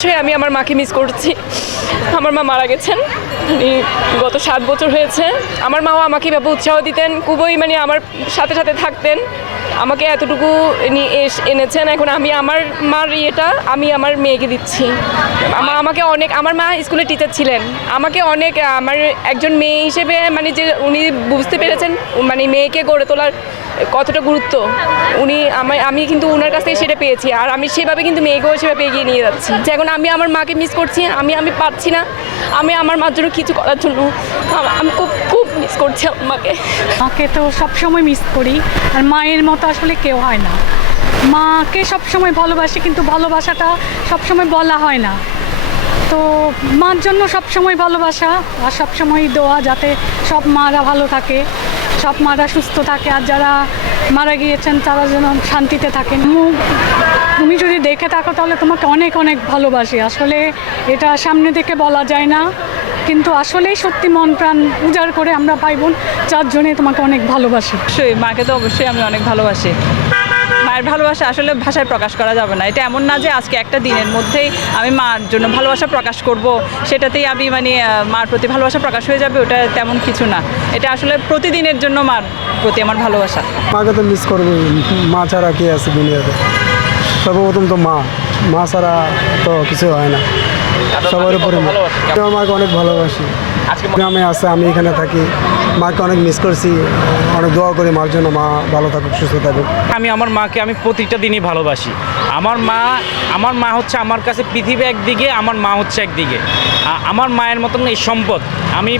আমি আমার মাকে মিস করছি। আমার মা মারা গেছেন। উনি গত সাত বছর হয়েছে। আমার মাও আমাকে ব্যাপক উৎসাহ দিতেন। খুবই মানে আমার সাথে সাথে থাকতেন। আমাকে এতটুকু এনেছেন, এখন আমি আমার মার ইয়েটা আমি আমার মেয়েকে দিচ্ছি। আমাকে অনেক আমার মা স্কুলে টিচার ছিলেন। আমাকে অনেক, আমার একজন মেয়ে হিসেবে মানে যে উনি বুঝতে পেরেছেন মানে মেয়েকে গড়ে তোলার কতটা গুরুত্ব, উনি আমায় আমি কিন্তু ওনার কাছ থেকে সেটা পেয়েছি। আর আমি সেভাবে কিন্তু মেয়েকেও সেভাবে এগিয়ে নিয়ে যাচ্ছি। যে এখন আমি আমার মাকে মিস করছি, আমি আমি পারছি না। আমি আমার মার জন্য কিছু করার জন্য। আমি খুব মিস করছি আমাকে। মাকে তো সবসময় মিস করি, আর মায়ের মতো আসলে কেউ হয় না। মাকে সবসময় ভালোবাসি, কিন্তু ভালোবাসাটা সবসময় বলা হয় না। তো মার জন্য সবসময় ভালোবাসা, আর সবসময় দোয়া যাতে সব মারা ভালো থাকে। সব মারা সুস্থ থাকে আর যারা মারা গিয়েছেন তারা যেন শান্তিতে থাকেন। তুমি যদি দেখে থাকো তাহলে তোমাকে অনেক অনেক ভালোবাসি। আসলে এটা সামনে থেকে বলা যায় না। কিন্তু আসলেই সত্যি মন প্রাণ উজাড় করে আমরা ভাই বোন চারজনে তোমাকে অনেক ভালোবাসি। মাকে তো অবশ্যই আমি অনেক ভালোবাসি। মায়ের ভালোবাসা আসলে ভাষায় প্রকাশ করা যাবে না। এটা এমন না যে আজকে একটা দিনের মধ্যেই আমি মার জন্য ভালোবাসা প্রকাশ করব, সেটাতেই আমি মানে মার প্রতি ভালোবাসা প্রকাশ হয়ে যাবে, ওটা তেমন কিছু না। এটা আসলে প্রতিদিনের জন্য মার প্রতি আমার ভালোবাসা। মাকে তো মিস করব, মা ছাড়া কে আছে দুনিয়াতে? সর্বপ্রথম তো মা। মা ছাড়া তো কিছু হয় না। সবার উপরে। মাকে অনেক ভালোবাসি। গ্রামে আসে আমি এখানে থাকি। মাকে অনেক মিস করছি। অনেক দোয়া করি মার জন্য। মা ভালো থাকুক সুস্থ থাকুক। আমি আমার মাকে আমি প্রতিটা দিনই ভালোবাসি। আমার মা আমার মা হচ্ছে আমার কাছে পৃথিবী একদিকে আমার মা হচ্ছে একদিকে। আমার মায়ের মতন এই সম্পদ। আমি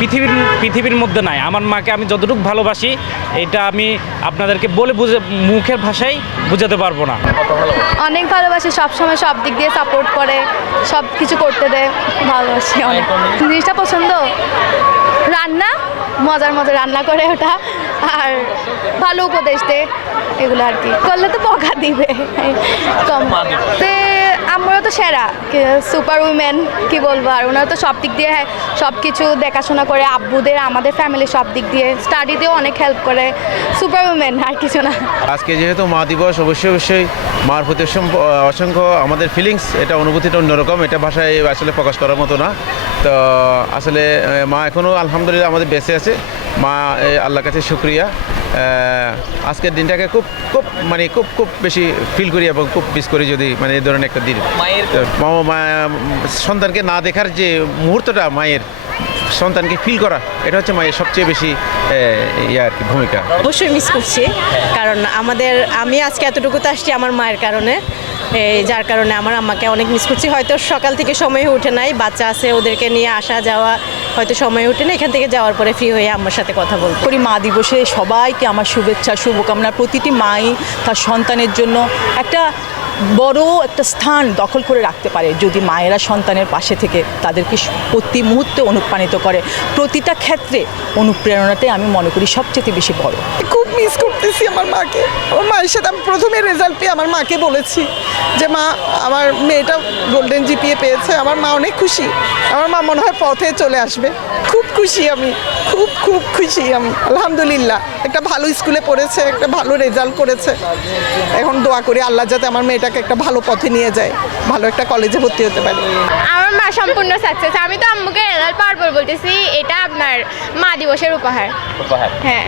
পৃথিবীর পৃথিবীর মধ্যে নাই। আমার মাকে আমি যতটুকু ভালোবাসি, এটা আমি আপনাদেরকে বলে বুঝে, মুখের ভাষায় বোঝাতে পারব না। অনেক ভালোবাসি সব সময় সব দিক দিয়ে সাপোর্ট করে, সব কিছু করতে দেয়, ভালোবাসি অনেক। জিনিসটা পছন্দ? রান্না? মজার মজার রান্না করে ওটা, আর ভালো উপদেশ দেয় এগুলো আর কি। করলে তো পকা দিবে। কম। আমরা তো সেরা সুপার উইমেন কি বলব আর ওনারা তো সব দিক দিয়ে সব কিছু দেখাশোনা করে আব্বুদের আমাদের ফ্যামিলি সব দিক দিয়ে স্টাডিতেও অনেক হেল্প করে সুপার উইমেন আর কিছু না। আজকে যেহেতু মা দিবস অবশ্যই অবশ্যই মার প্রতি অসংখ্য আমাদের ফিলিংস এটা অনুভূতিটা অন্যরকম এটা ভাষায় আসলে প্রকাশ করার মতো না। তো আসলে মা এখনও আলহামদুলিল্লাহ আমাদের বেঁচে আছে। মা এ, আল্লাহর কাছে শুক্রিয়া। আজকের দিনটাকে খুব খুব মানে খুব খুব বেশি ফিল করি এবং খুব মিস করি যদি মানে এই ধরনের একটা দিন। তো সন্তানকে না দেখার যে মুহূর্তটা মায়ের সন্তানকে ফিল করা এটা হচ্ছে মায়ের সবচেয়ে বেশি ইয়ে আর কি ভূমিকা। অবশ্যই মিস করছি কারণ আমাদের আমি আজকে এতটুকুতে আসছি আমার মায়ের কারণে এই যার কারণে আমার আম্মাকে অনেক মিস করছি। হয়তো সকাল থেকে সময় ওঠে নাই বাচ্চা আছে ওদেরকে নিয়ে আসা যাওয়া হয়তো সময় ওঠে না, এখান থেকে যাওয়ার পরে ফ্রি হয়ে আমার সাথে কথা বলব। করি মা দিবসে সবাইকে আমার শুভেচ্ছা শুভকামনা প্রতিটি মাই তার সন্তানের জন্য একটা বড় একটা স্থান দখল করে রাখতে পারে যদি মায়েরা সন্তানের পাশে থেকে তাদেরকে প্রতি মুহূর্তে অনুপ্রাণিত করে। প্রতিটা ক্ষেত্রে অনুপ্রেরণাতে আমি মনে করি সবচেয়ে বেশি বড়। খুব মিস করতেছি আমার মাকে। আমার মায়ের সাথে আমি প্রথমে রেজাল্ট পেয়ে আমার মাকে বলেছি যে, মা, আমার মেয়েটা গোল্ডেন জিপিএ পেয়েছে, আমার মা অনেক খুশি। আমার মা মনে হয় পথে চলে আসবে। খুব খুশি আমি, খুব খুব খুশি আমি। আলহামদুলিল্লাহ, একটা ভালো স্কুলে পড়েছে, একটা ভালো রেজাল্ট করেছে। এখন দোয়া করি আল্লাহ যাতে আমার মেয়েটাকে একটা ভালো পথে নিয়ে যায় ভালো একটা কলেজে ভর্তি হতে পারে। আমার মা সম্পূর্ণ সাকসেস আমি তো আম্মুকে রেজাল্ট পাওয়ার পর বলতেছি এটা আপনার মা দিবসের উপহার। উপহার। হ্যাঁ।